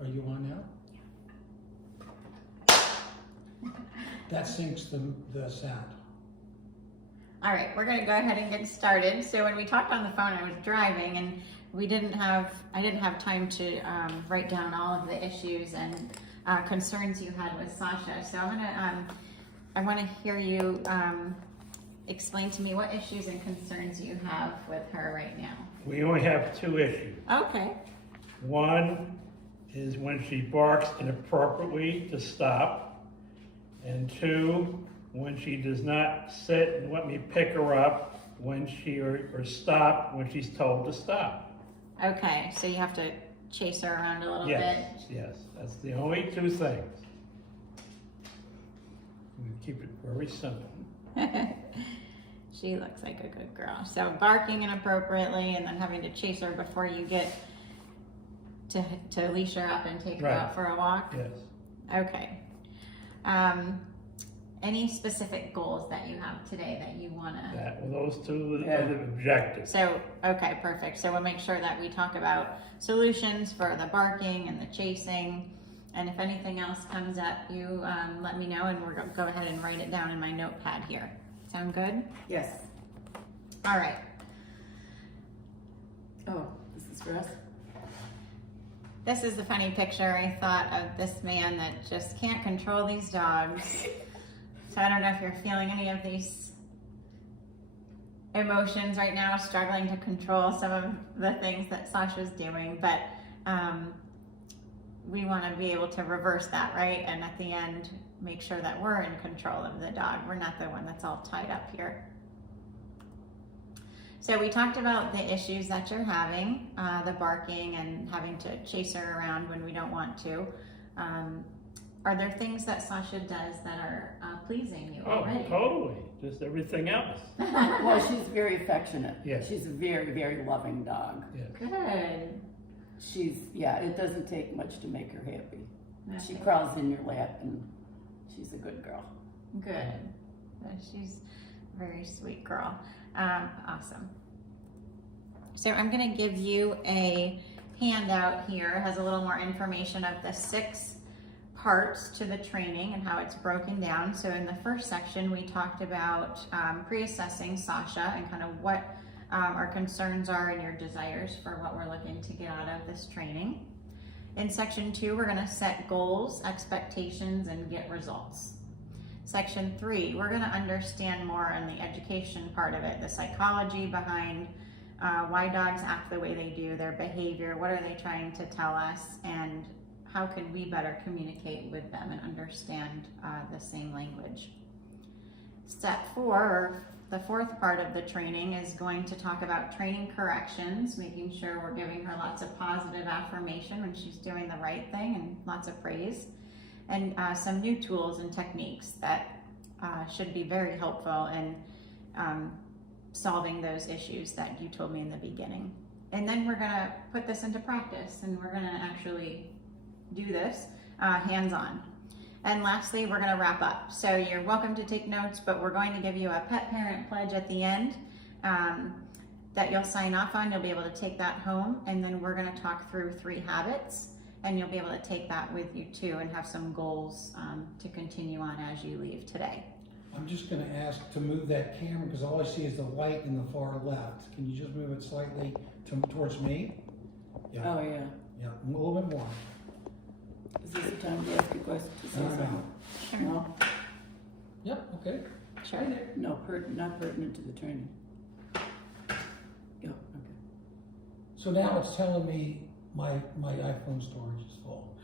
Are you on now? That syncs the sound. All right, we're gonna go ahead and get started. So when we talked on the phone, I was driving and I didn't have time to write down all of the issues and concerns you had with Sasha. So I want to hear you explain to me what issues and concerns you have with her right now. We only have two issues. Okay. One is when she barks inappropriately to stop. And two, when she does not sit and let me pick her up when or stop when she's told to stop. Okay, so you have to chase her around a little Yes, yes, that's the only two things. We keep it very simple. bit. She looks like a good girl. So barking inappropriately and then having to chase her before you get to leash her up and take her out for a walk? Yes. Okay. Any specific goals that you have today that you want to? Those two are the objectives. So, okay, perfect. So we'll make sure that we talk about solutions for the barking and the chasing. And if anything else comes up, you let me know and we're going to go ahead and write it down in my notepad here. Sound good? Yes. All right. Oh, this is for us? This is the funny picture I thought of this man that just can't control these dogs. So I don't know if you're feeling any of these emotions right now, struggling to control some of the things that Sasha's doing, but we want to be able to reverse that, right? And at the end, make sure that we're in control of the dog. We're not the one that's all tied up here. So we talked about the issues that you're having, the barking and having to chase her around when we don't want to. Are there things that Sasha does that are pleasing you already? Oh, totally. Just everything else. Well, she's very affectionate. Yes. She's a very, very loving dog. Yes. Good. It doesn't take much to make her happy. That's She it. crawls in your lap and she's a good girl. Good. She's a very sweet girl. Awesome. So I'm going to give you a handout here. It has a little more information of the 6 parts to the training and how it's broken down. So in the first section, we talked about pre-assessing Sasha and kind of what our concerns are and your desires for what we're looking to get out of this training. In section 2, we're going to set goals, expectations, and get results. Section 3, we're going to understand more on the education part of it, the psychology behind why dogs act the way they do, their behavior, what are they trying to tell us, and how can we better communicate with them and understand the same language. Step 4, or the 4th part of the training, is going to talk about training corrections, making sure we're giving her lots of positive affirmation when she's doing the right thing and lots of praise, and some new tools and techniques that should be very helpful in solving those issues that you told me in the beginning. And then we're going to put this into practice and we're going to actually do this hands-on. And lastly, we're going to wrap up. So you're welcome to take notes, but we're going to give you a pet parent pledge at the end that you'll sign off on. You'll be able to take that home, and then we're going to talk through 3 habits, and you'll be able to take that with you too and have some goals to continue on as you leave today. I'm just going to ask to move that camera because all I see is the light in the far left. Can you just move it slightly towards me? Yeah. Oh, yeah. Yeah, a little bit more. Is this the time to ask a question? To say No, no. something? Sure. No? Yep, okay. Sure. No, not pertinent to the training. Yeah, okay. So now it's telling me my iPhone storage is full.